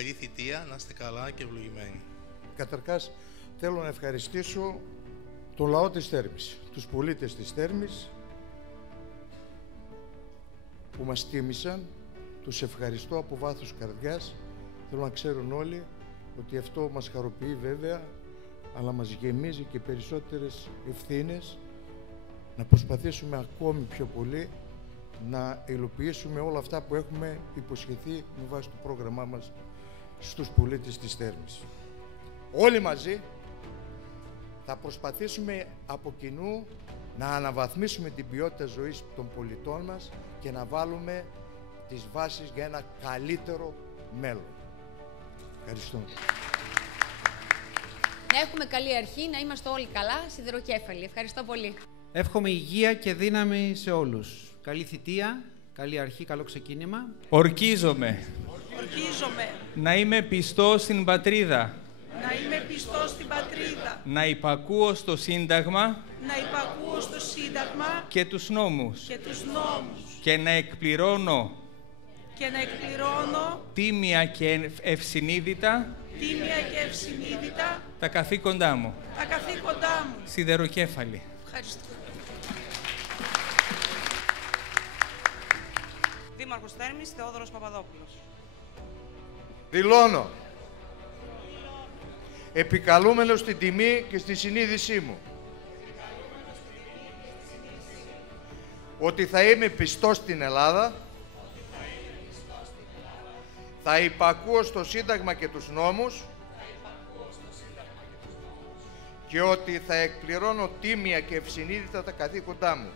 καλή θητεία, να είστε καλά και ευλογημένοι. Καταρχάς, θέλω να ευχαριστήσω τον λαό της Θέρμης, τους πολίτες της Θέρμης που μας τίμησαν. Τους ευχαριστώ από βάθος καρδιάς. Θέλω να ξέρουν όλοι ότι αυτό μας χαροποιεί βέβαια, αλλά μας γεμίζει και περισσότερες ευθύνες να προσπαθήσουμε ακόμη πιο πολύ να υλοποιήσουμε όλα αυτά που έχουμε υποσχεθεί με βάση το πρόγραμμά μας στους πολίτες της Θέρμης. Όλοι μαζί θα προσπαθήσουμε από κοινού να αναβαθμίσουμε την ποιότητα ζωής των πολιτών μας και να βάλουμε τις βάσεις για ένα καλύτερο μέλλον. Ευχαριστώ. Να έχουμε καλή αρχή, να είμαστε όλοι καλά, σιδεροκέφαλοι. Ευχαριστώ πολύ. Εύχομαι υγεία και δύναμη σε όλους. Καλή θητεία, καλή αρχή, καλό ξεκίνημα. Ορκίζομαι να είμαι πιστός στην πατρίδα, να υπακούω στο Σύνταγμα και τους νόμους και να εκπληρώνω τίμια και ευσυνείδητα τα καθήκοντά μου. Σιδεροκέφαλοι. Ευχαριστώ. Δήμαρχος Θέρμης, Θεόδωρος Παπαδόπουλος. Δηλώνω, επικαλούμενος στην τιμή και στη συνείδησή μου, ότι θα είμαι πιστός στην Ελλάδα, θα υπακούω στο Σύνταγμα και τους νόμους και ότι θα εκπληρώνω τίμια και ευσυνείδητα τα καθήκοντά μου.